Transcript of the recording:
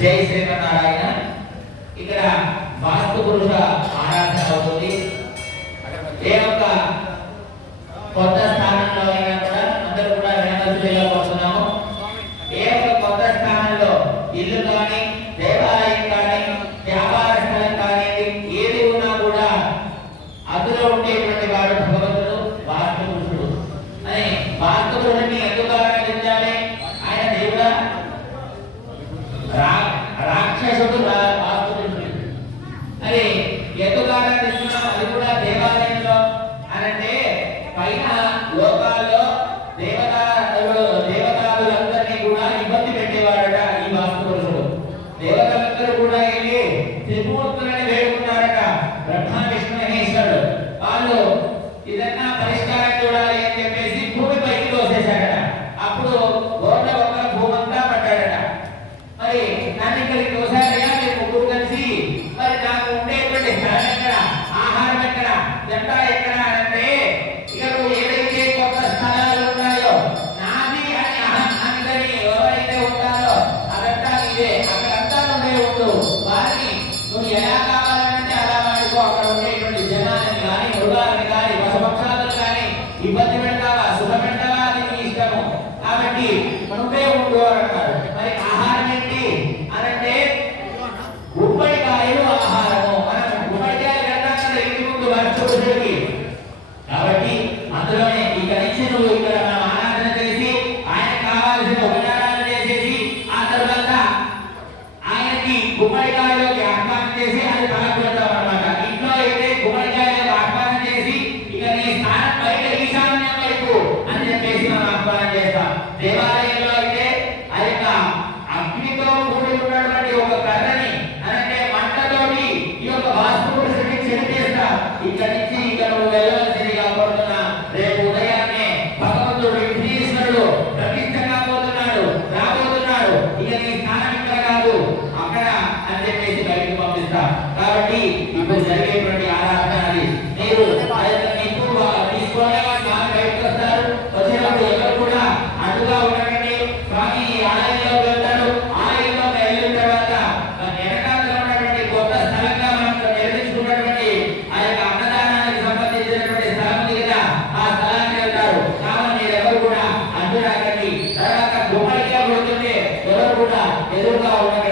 జై శ్రీమన్నారాయణ. ఇక్కడ వాస్తు పురుష ఆరాధన అవుతుంది. ఏ ఒక్క కొత్త స్థానంలో అయినా కూడా అందరూ కూడా వినవలసిందిగా ఏ ఒక్క కొత్త స్థానంలో ఇల్లు కానీ దేవాలయం కానీ వ్యాపార స్థలం కానీ ఏది ఉన్నా కూడా అందులో ఉండేటువంటి వాడు భగవంతుడు వాస్తు పురుషుడు అని వాస్తు పురుషుడిని ఎందుకు ఆరాధించాలి? ఆయన దేవుడా రాక్షసుడు వాస్తు పురుషుడు అని ఎందుకు ఆరాధిస్తున్నాం? అది కూడా దేవాలయంలో అనంటే పైన లోకాల్లో దేవతలందరినీ కూడా ఇబ్బంది పెట్టేవాడట ఈ వాస్తు పురుషుడు. దేవతలందరూ కూడా వెళ్ళి త్రిమూర్తులని వేడుకున్నారట, బ్రహ్మ విష్ణు మహేశ్వరుడు. వాళ్ళు ఇదన్నా పరిష్కారం చూడాలి అని చెప్పేసి భూమిపైకి తోసేశారట. అప్పుడు గోడ ఒక్క భూమంతా పడ్డాడట. మరి నన్ను ఇక్కడికి తోసారయ్యా మీరు ముగ్గురు కలిసి, మరి నాకు ఉండేటువంటి స్థలం ఎక్కడ, ఆహారం ఎక్కడ, జంట ఎక్కడ అంటే ఇక నువ్వు ఏదైతే కొత్త స్థలాలు ఉన్నాయో నాది అని అందరి ఎవరైతే ఉంటారో అదంతా ఇదే, అక్కడంతా నువ్వే ఉండు. వారిని నువ్వు ఎలా కావాలంటే అలా వాడుకో. అక్కడ ఉండేటువంటి జనాలని కానీ మృగాలని కానీ పశుపక్షాలను కానీ ఇబ్బంది పెడతావా సుఖ పెడతావా అది నీ ఇష్టము. కాబట్టి నువ్వే ఉండు అంటారు. మరి ఆహారం ఏంటి అనంటే గుమ్మడికాయలు ఆహారము. మనం గుమ్మడికాయలు పెడతాం కదా ఇంటి ముందు వర్షుడికి. కాబట్టి అందులోనే ఇక నుంచి నువ్వు ఇక్కడ మనం ఆరాధన చేసి ఆయన కావాల్సిన ఉపచారాలు చేసేసి ఆ తర్వాత ఆయనకి గుమ్మడికాయలోకి ఆహ్వానం చేసి అది తలకు పెడతాం అనమాట. ఇంట్లో అయితే గుమ్మడికాయలకు ఆహ్వానం చేసి ఇక నీ స్థానం బయట ఈశాన్యం వైపు అని చెప్పేసి మనం ఆహ్వానం చేస్తాం. దేవాలయంలో అయితే ఆ యొక్క అగ్నితో కూడి ఉన్నటువంటి ఒక కర్రని అంటే మంటతోటి ఈ యొక్క వాస్తు పురుషుడిని చెరిపేస్తా. ఇక్కడి నుంచి ఇక్కడ నువ్వు వెళ్ళవలసిందిగా కోరుతున్నా. రేపు ఉదయాన్నే భగవంతుడు విఘ్నేశ్వరుడు ప్రతిష్ఠ కాబోతున్నాడు, రాబోతున్నాడు. ఇక నీ స్థానం ఇక్కడ కాదు అక్కడ అని చెప్పేసి బయటకు పంపిస్తా. కాబట్టి ఇప్పుడు జరిగేటువంటి ఆరాధన అది మీరు తీసుకొని బయటకు వస్తారు. వచ్చినప్పుడు ఎవరు కూడా అడ్డుగా ఉండకండి. స్వామి ఆలయంలో వెళ్తాడు. ఆలయంలో వెళ్ళిన తర్వాత వెనకాలలో ఉన్నటువంటి కొత్త స్థలంగా మనం నిర్మించుకున్నటువంటి ఆ యొక్క అన్నదానానికి సంబంధించినటువంటి స్థలం ఉంది కదా, ఆ స్థలానికి వెళ్తారు. కావున మీరెవరు కూడా అడ్డు రాకండి. తర్వాత గుమ్మడిగా కొడుతుంటే ఎవరు కూడా ఎదురుగా ఉండకండి.